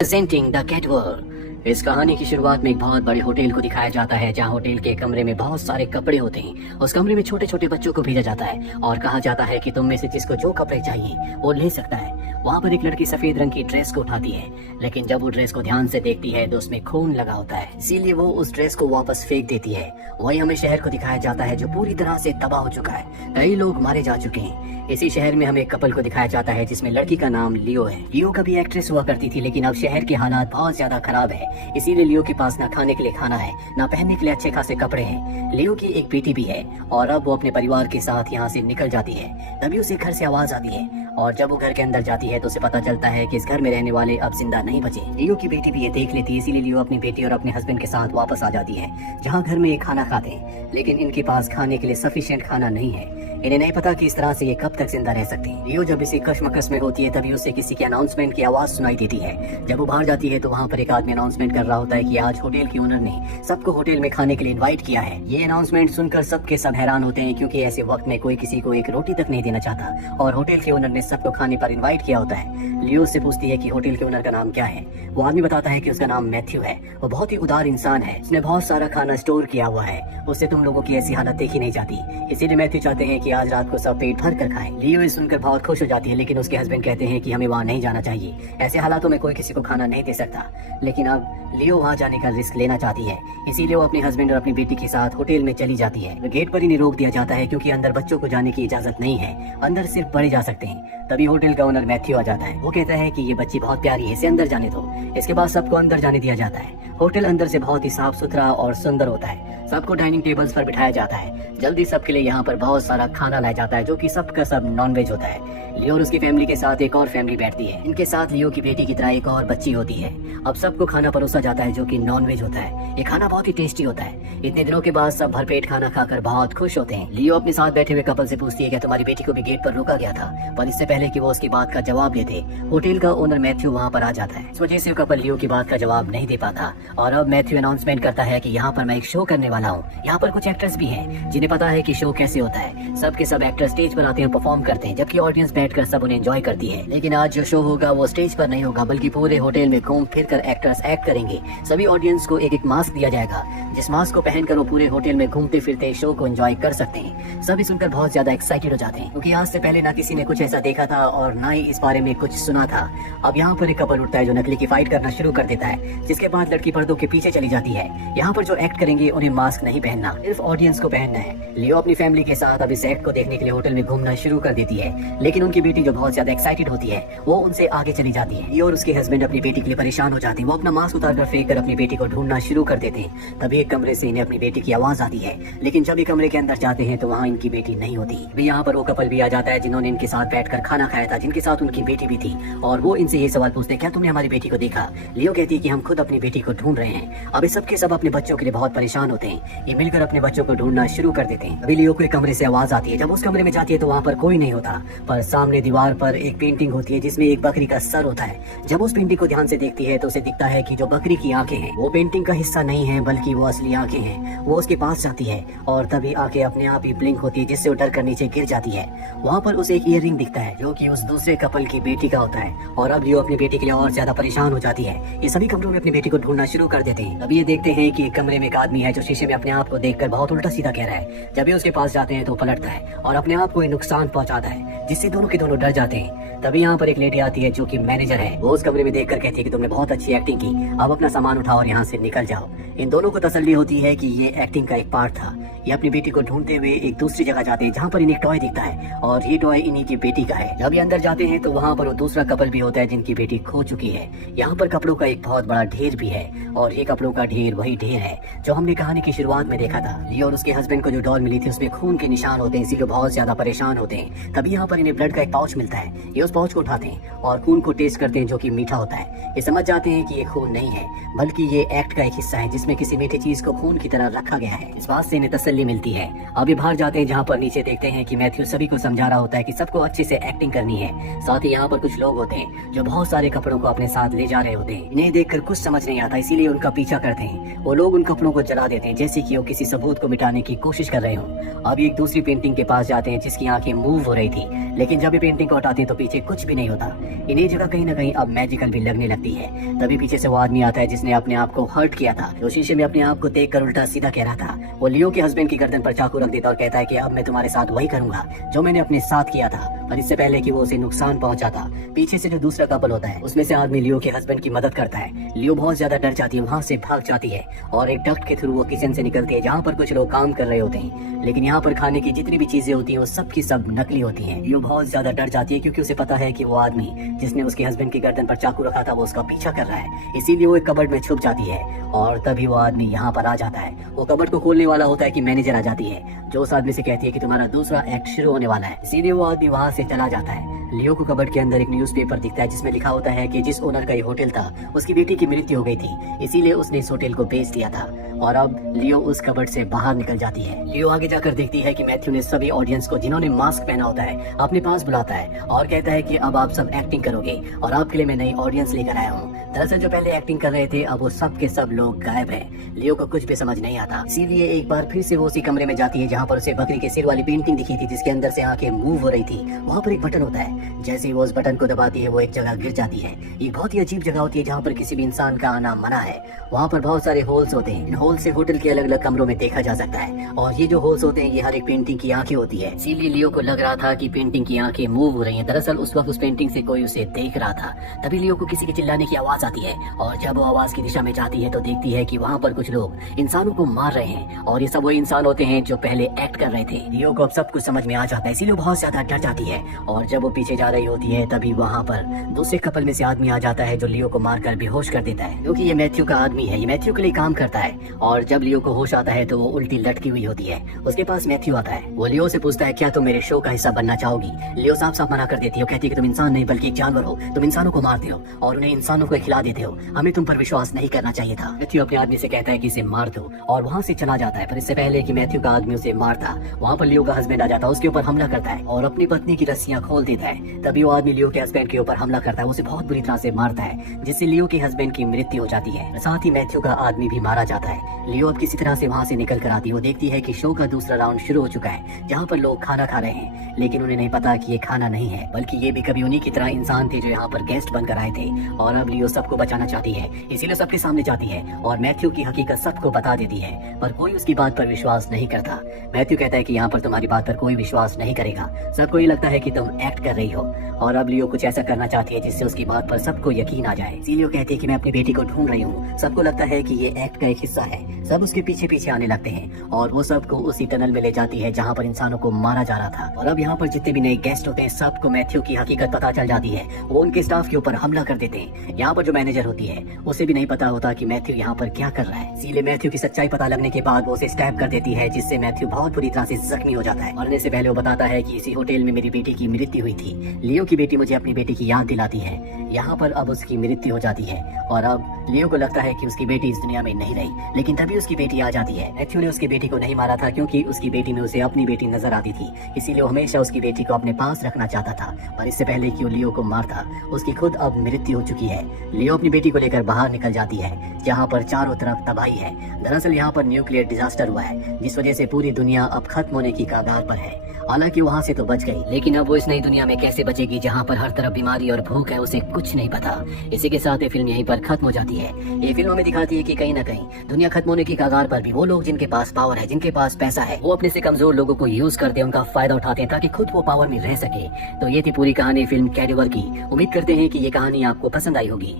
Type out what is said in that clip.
Presenting the cat world. इस कहानी की शुरुआत में एक बहुत बड़े होटल को दिखाया जाता है, जहां होटल के कमरे में बहुत सारे कपड़े होते हैं। उस कमरे में छोटे छोटे बच्चों को भेजा जाता है और कहा जाता है कि तुम में से जिसको जो कपड़े चाहिए वो ले सकता है। वहाँ पर एक लड़की सफेद रंग की ड्रेस को उठाती है, लेकिन जब वो ड्रेस को ध्यान से देखती है तो उसमें खून लगा होता है, इसीलिए वो उस ड्रेस को वापस फेंक देती है। वही हमें शहर को दिखाया जाता है जो पूरी तरह से तबाह हो चुका है, कई लोग मारे जा चुके हैं। इसी शहर में हमें एक कपल को दिखाया जाता है जिसमें लड़की का नाम लियो है। लियो कभी एक्ट्रेस हुआ करती थी, लेकिन अब शहर के हालात बहुत ज्यादा खराब है, इसीलिए लियो के पास ना खाने के लिए खाना है, ना पहनने के लिए अच्छे खासे कपड़े हैं। लियो की एक बेटी भी है और अब वो अपने परिवार के साथ यहाँ से निकल जाती है। तभी उसे घर से आवाज आती है और जब वो घर के अंदर जाती है तो उसे पता चलता है कि इस घर में रहने वाले अब जिंदा नहीं बचे। लियो की बेटी भी ये देख लेती है, इसीलिए लियो अपनी बेटी और अपने हस्बैंड के साथ वापस आ जाती है, जहाँ घर में ये खाना खाते हैं, लेकिन इनके पास खाने के लिए सफिशिएंट खाना नहीं है। इन्हें नहीं पता कि इस तरह से ये कब तक जिंदा रह सकती है। लियो जब इसी कश्मकश में होती है तभी उसे किसी के अनाउंसमेंट की आवाज सुनाई देती है। जब वो बाहर जाती है तो वहाँ पर एक आदमी अनाउंसमेंट कर रहा होता है कि आज होटल के ओनर ने सबको होटल में खाने के लिए इनवाइट किया है। ये अनाउंसमेंट सुनकर सबके सब हैरान होते हैं, क्योंकि ऐसे वक्त में कोई किसी को एक रोटी तक नहीं देना चाहता और होटल के ओनर ने सबको खाने पर इनवाइट किया होता है। लियो से पूछती है कि होटल के ओनर का नाम क्या है। वो आदमी बताता है कि उसका नाम मैथ्यू है। वो बहुत ही उदार इंसान है, उसने बहुत सारा खाना स्टोर किया हुआ है, उससे तुम लोगों की ऐसी हालत देखी नहीं जाती, इसीलिए मैथ्यू चाहते हैं कि आज रात को सब पेट भर कर खाएं। लियो ये सुनकर बहुत खुश हो जाती है, लेकिन उसके हस्बैंड कहते हैं कि हमें वहाँ नहीं जाना चाहिए, ऐसे हालातों में कोई किसी को खाना नहीं दे सकता। लेकिन अब लियो वहाँ जाने का रिस्क लेना चाहती है, इसीलिए वो अपने हस्बैंड और अपनी बेटी के साथ होटल में चली जाती है। गेट पर इन्हें रोक दिया जाता है क्योंकि अंदर बच्चों को जाने की इजाजत नहीं है, अंदर सिर्फ बड़े जा सकते हैं। तभी होटल का ओनर मैथ्यू आ जाता है। वो कहता है कि ये बच्ची बहुत प्यारी है, इसे अंदर जाने दो। इसके बाद सबको अंदर जाने दिया जाता है। होटल अंदर से बहुत ही साफ सुथरा और सुंदर होता है। सबको डाइनिंग टेबल्स पर बिठाया जाता है। जल्दी सबके लिए यहाँ पर बहुत सारा खाना लाया जाता है, जो कि सबका सब नॉनवेज होता है। लियो और उसकी फैमिली के साथ एक और फैमिली बैठती है। इनके साथ लियो की बेटी की तरह एक और बच्ची होती है। अब सबको खाना परोसा जाता है जो कि नॉनवेज होता है। ये खाना बहुत ही टेस्टी होता है। इतने दिनों के बाद सब भरपेट खाना खाकर बहुत खुश होते हैं। लियो अपने साथ बैठे हुए कपल से पूछती है कि तुम्हारी बेटी को भी गेट पर रोका गया था, पर इससे पहले कि वो उसकी बात का जवाब देते होटल का ओनर मैथ्यू वहाँ पर आ जाता है। इस वजह से कपल लियो की बात का जवाब नहीं दे पाता और अब मैथ्यू अनाउंसमेंट करता है कि यहाँ पर मैं एक शो करने वाला हूँ। यहाँ पर कुछ एक्टर्स भी हैं जिन्हें पता है कि शो कैसे होता है। सब के सब एक्टर स्टेज पर आते हैं, परफॉर्म करते हैं, जबकि ऑडियंस बैठकर सब उन्हें एंजॉय करती है। लेकिन आज जो शो होगा वो स्टेज पर नहीं होगा, बल्कि पूरे होटल में घूम फिर कर एक्टर्स एक्ट करेंगे। सभी ऑडियंस को एक एक मास्क दिया जाएगा, जिस मास्क को पहनकर वो पूरे होटल में घूमते फिरते शो को एंजॉय कर सकते हैं। सभी सुनकर बहुत ज्यादा एक्साइटेड हो जाते हैं, क्योंकि आज से पहले ना किसी ने कुछ ऐसा देखा था और ना ही इस बारे में कुछ सुना था। अब यहाँ पर एक कपल उठता है जो नकली की फाइट करना शुरू कर देता है, जिसके बाद लड़की पर्दों के पीछे चली जाती है। यहाँ पर जो एक्ट करेंगे उन्हें मास्क नहीं पहनना, सिर्फ ऑडियंस को पहनना है। लियो अपनी फैमिली के साथ अब इस एक्ट को देखने के लिए होटल में घूमना शुरू कर देती है, लेकिन उनकी बेटी जो बहुत ज्यादा एक्साइटेड होती है वो उनसे आगे चली जाती है। लियो और उसके हस्बैंड अपनी बेटी के लिए परेशान हो जाते हैं। वो अपना मास्क उतारकर फेंक कर अपनी बेटी को ढूंढना शुरू कर देते हैं। तभी एक कमरे से इन्हें अपनी बेटी की आवाज आती है, लेकिन जब ये कमरे के अंदर जाते हैं तो वहाँ इनकी बेटी नहीं होती। भी यहाँ पर वो कपल भी आ जाता है जिन्होंने इनके साथ बैठकर खाना खाया था, जिनके साथ उनकी बेटी भी थी, और वो इनसे ये सवाल पूछते हैं, क्या तुमने हमारी बेटी को देखा? लियो कहती है कि हम खुद अपनी बेटी को ढूंढ रहे हैं। अब इस सबके सब अपने बच्चों के लिए बहुत परेशान होते हैं। ये मिलकर अपने बच्चों को ढूंढना शुरू कर देते हैं। अभी लियो को एक कमरे से आवाज आती है। जब उस कमरे में जाती है तो वहाँ पर कोई नहीं होता, पर सामने दीवार पर एक पेंटिंग होती है जिसमें एक बकरी का सर होता है। जब उस पेंटिंग को ध्यान से देखती है तो उसे दिखता है कि जो बकरी की आंखें हैं वो पेंटिंग का हिस्सा नहीं है, बल्कि वो असली आंखें हैं। वो उसके पास जाती है और तभी आंखें अपने आप ही ब्लिंक होती है, जिससे वो डर कर नीचे गिर जाती है। वहाँ पर उसे एक ईयररिंग दिखता है जो कि उस दूसरे कपल की बेटी का होता है, और अब लियो अपनी बेटी के लिए और ज्यादा परेशान हो जाती है। ये सभी कमरों में अपनी बेटी को ढूंढना शुरू कर देते हैं। अभी ये देखते हैं कि एक कमरे में एक आदमी है जो शीशे में अपने आप को देखकर बहुत उल्टा सीधा कह रहा है। जब ये उसके पास जाते हैं तो पलटता है और अपने आप को नुकसान पहुंचाता है, जिससे दोनों के दोनों डर जाते हैं। तभी यहाँ पर एक लेडी आती है जो कि मैनेजर है। वो उस कमरे में देखकर कहती है कि तुमने बहुत अच्छी एक्टिंग की, अब अपना सामान उठाओ और यहाँ से निकल जाओ। इन दोनों को तसल्ली होती है कि ये एक्टिंग का एक पार्ट था। ये अपनी बेटी को ढूंढते हुए एक दूसरी जगह जाते हैं जहाँ पर इन्हें टॉय दिखता है, और ये टॉय इन्हीं की बेटी का है। जब ये अंदर जाते हैं तो वहाँ पर वो दूसरा कपल भी होता है जिनकी बेटी खो चुकी है। यहाँ पर कपड़ों का एक बहुत बड़ा ढेर भी है, और ये कपड़ों का ढेर वही ढेर है जो हमने कहानी की शुरुआत में देखा था। लियो और उसके हस्बैंड को जो डॉल मिली थी उसमें खून के निशान होते हैं, इसीलिए बहुत ज्यादा परेशान होते हैं। तभी यहाँ पर इन्हें ब्लड का एक पाउच मिलता है। ये उस पाउच को उठाते हैं और खून को टेस्ट करते हैं, जो कि मीठा होता है। ये समझ जाते हैं कि ये खून नहीं है, बल्कि ये एक्ट का एक हिस्सा है जिसमें उसमें किसी मीठी चीज को खून की तरह रखा गया है। इस बात से इन्हें तसल्ली मिलती है। अभी बाहर जाते हैं जहाँ पर नीचे देखते हैं कि मैथ्यू सभी को समझा रहा होता है कि सबको अच्छे से एक्टिंग करनी है। साथ ही यहाँ पर कुछ लोग होते हैं जो बहुत सारे कपड़ों को अपने साथ ले जा रहे होते हैं। इन्हें देखकर कुछ समझ नहीं आता, इसीलिए उनका पीछा करते हैं। वो लोग उन कपड़ों को जला देते हैं जैसे कि वो किसी सबूत को मिटाने की कोशिश कर रहे हो। अब एक दूसरी पेंटिंग के पास जाते हैं जिसकी आंखें मूव हो रही थी, लेकिन जब ये पेंटिंग को हटाते हैं तो पीछे कुछ भी नहीं होता। इन्हें जगह कहीं ना कहीं अब मैजिकल भी लगने लगती है। तभी पीछे से वो आदमी आता है जिसने अपने आप को हर्ट किया था, जो शीशे में अपने आप को देखकर उल्टा सीधा कह रहा था। वो लियो के हस्बैंड की गर्दन पर चाकू रख देता और कहता है कि अब मैं तुम्हारे साथ वही करूंगा जो मैंने अपने साथ किया था, पर इससे पहले कि वो उसे नुकसान पहुंचाता। पीछे से जो दूसरा कपल होता है उसमें से आदमी लियो के हस्बैंड की मदद करता है। लियो बहुत ज्यादा डर जाती है, वहाँ से भाग जाती है और एक डक्ट के थ्रू वो किचन से निकलती है जहाँ पर कुछ लोग काम कर रहे होते हैं। लेकिन यहाँ पर खाने की जितनी भी चीजें होती हैं वो सब की सब नकली होती हैं। लियो बहुत ज्यादा डर जाती है क्योंकि उसे पता है कि वो आदमी जिसने उसके हस्बैंड की गर्दन पर चाकू रखा था वो उसका पीछा कर रहा है। इसीलिए वो एक कबर्ड में छुप जाती है और तभी वो आदमी यहाँ पर आ जाता है। वो कबर्ड को खोलने वाला होता है कि मैनेजर आ जाती है जो उस आदमी से कहती है कि तुम्हारा दूसरा एक्ट शुरू होने वाला है। इसीलिए वो आदमी वहाँ से चला जाता है। लियो को कबर्ड के अंदर एक न्यूज़पेपर दिखता है जिसमें लिखा होता है कि जिस ओनर का ये होटल था उसकी बेटी की मृत्यु हो गई थी, इसीलिए उसने इस होटल को बेच दिया था। और अब लियो उस कबर्ड से बाहर निकल जाती है। लियो आगे जाकर देखती है कि मैथ्यू ने सभी ऑडियंस को जिन्होंने मास्क पहना होता है अपने पास बुलाता है और कहता है कि अब आप सब एक्टिंग करोगे और आपके लिए मैं नई ऑडियंस लेकर आया हूँ। दरअसल जो पहले एक्टिंग कर रहे थे अब वो सब के सब लोग गायब हैं। लियो को कुछ भी समझ नहीं आता, इसीलिए एक बार फिर से वो उसी कमरे में जाती है जहाँ पर उसे बकरी के सिर वाली पेंटिंग दिखी थी जिसके अंदर से आंखें मूव हो रही थी। वहाँ पर एक बटन होता है, जैसे ही वो उस बटन को दबाती है वो एक जगह गिर जाती है। ये बहुत ही अजीब जगह होती है जहाँ पर किसी भी इंसान का आना मना है। वहाँ पर बहुत सारे होल्स होते हैं। इन होल से होटल के अलग अलग कमरों में देखा जा सकता है और ये जो होल्स होते हैं ये हर एक पेंटिंग की आंखें होती है। इसीलिए लियो को लग रहा था कि पेंटिंग की आंखें मूव हो रही हैं। दरअसल उस वक्त उस पेंटिंग से कोई उसे देख रहा था। तभी लियो को किसी के चिल्लाने की आवाज आती है और जब वो आवाज की दिशा में जाती है तो देखती है कि वहाँ पर कुछ लोग इंसानों को मार रहे हैं और ये सब वही इंसान होते हैं जो पहले एक्ट कर रहे थे। लियो को अब सब कुछ समझ में आ जाता है, इसीलिए बहुत ज्यादा डर जाती है। और जब वो पीछे जा रही होती है तभी वहाँ पर दूसरे कपल में से आदमी आ जाता है जो लियो को मारकर बेहोश कर देता है, क्योंकि ये मैथ्यू का आदमी है। ये मैथ्यू के लिए काम करता है। और जब लियो को होश आता है तो वो उल्टी लटकी हुई होती है। उसके पास मैथ्यू आता है। वो लियो से पूछता है क्या तुम मेरे शो का हिस्सा बनना चाहोगी। लियो साफ साफ मना कर देती है, कहती है कि तुम इंसान नहीं बल्कि एक जानवर हो, तुम इंसानों को मारते हो और उन्हें इंसानों को खिला देते हो, हमें तुम पर विश्वास नहीं करना चाहिए था। मैथ्यू अपने आदमी से कहता है कि इसे मार दो और वहाँ से चला जाता है। पर इससे पहले कि मैथ्यू का आदमी उसे मारता वहाँ पर लियो का हस्बैंड आ जाता है, उसके ऊपर हमला करता है और अपनी पत्नी की रस्सियां खोल देता है। तभी वो आदमी लियो के हस्बैंड के ऊपर हमला करता है, उसे बहुत बुरी तरह से मारता है जिससे लियो के हस्बैंड की मृत्यु हो जाती है। साथ ही मैथ्यू का आदमी भी मारा जाता है। लियो अब किसी तरह से वहाँ से निकल कर आती है। वो देखती है कि शो का दूसरा राउंड शुरू हो चुका है जहाँ पर लोग खाना खा रहे हैं, लेकिन उन्हें नहीं पता कि ये खाना नहीं है बल्कि ये भी कभी उन्हीं की तरह इंसान थे जो यहाँ पर गेस्ट बनकर आए थे। और अब लियो सबको बचाना चाहती है, इसीलिए सबके सामने जाती है और मैथ्यू की हकीकत सबको बता देती है, पर कोई उसकी बात पर विश्वास नहीं करता। मैथ्यू कहता है कि यहाँ पर तुम्हारी बात पर कोई विश्वास नहीं करेगा, सबको ये लगता है कि तुम एक्ट कर रही हो। और अब लियो कुछ ऐसा करना चाहती है जिससे उसकी बात पर सबको यकीन आ जाए। इसीलिए कहती है कि मैं अपनी बेटी को ढूंढ रही हूँ। सबको लगता है कि ये एक्ट का एक हिस्सा है, सब उसके पीछे पीछे आने लगते हैं और वो सबको उसी टनल में ले जाती है जहाँ पर इंसानों को मारा जा रहा था। और अब यहाँ पर जितने भी नए गेस्ट होते हैं सबको मैथ्यू की हकीकत पता चल जाती है। वो उनके स्टाफ के ऊपर हमला कर देते हैं। यहाँ पर जो मैनेजर होती है उसे भी नहीं पता होता कि मैथ्यू यहाँ पर क्या कर रहा है। इसीलिए मैथ्यू की सच्चाई पता लगने के बाद वो उसे स्टैब कर देती है जिससे मैथ्यू बहुत बुरी तरह से जख्मी हो जाता है। मरने से पहले वो बताता है कि इसी होटल में मेरी बेटी की मृत्यु हुई थी। लियो की बेटी मुझे अपनी बेटी की याद दिलाती है। यहाँ पर अब उसकी मृत्यु हो जाती है और अब लियो को लगता है कि उसकी बेटी इस दुनिया में नहीं रही, लेकिन तभी उसकी बेटी आ जाती है। मैथ्यू ने उसकी बेटी को नहीं मारा था क्योंकि उसकी बेटी में उसे अपनी बेटी नजर आती थी, इसीलिए वो हमेशा उसकी बेटी को अपने पास रखना चाहता था। पर इससे पहले कि वो लियो को मारता उसकी खुद अब मृत्यु हो चुकी है। लियो अपनी बेटी को लेकर बाहर निकल जाती है जहाँ पर चारों तरफ तबाही है। दरअसल यहाँ पर न्यूक्लियर डिजास्टर हुआ है जिस वजह से पूरी दुनिया अब खत्म होने की कगार पर है। हालांकि वहाँ से तो बच गई, लेकिन अब वो इस नई दुनिया में कैसे बचेगी जहाँ पर हर तरफ बीमारी और भूख है, उसे कुछ नहीं पता। इसी के साथ ये फिल्म यहीं पर खत्म हो जाती है। ये फिल्म हमें दिखाती है कि कहीं ना कहीं दुनिया खत्म होने की कगार पर भी वो लोग जिनके पास पावर है, जिनके पास पैसा है, वो अपने से कमजोर लोगों को यूज करते हैं, उनका फायदा उठाते हैं ताकि खुद वो पावर में रह सके। तो ये थी पूरी कहानी फिल्म कैडिवर की। उम्मीद करते हैं कि ये कहानी आपको पसंद आई होगी।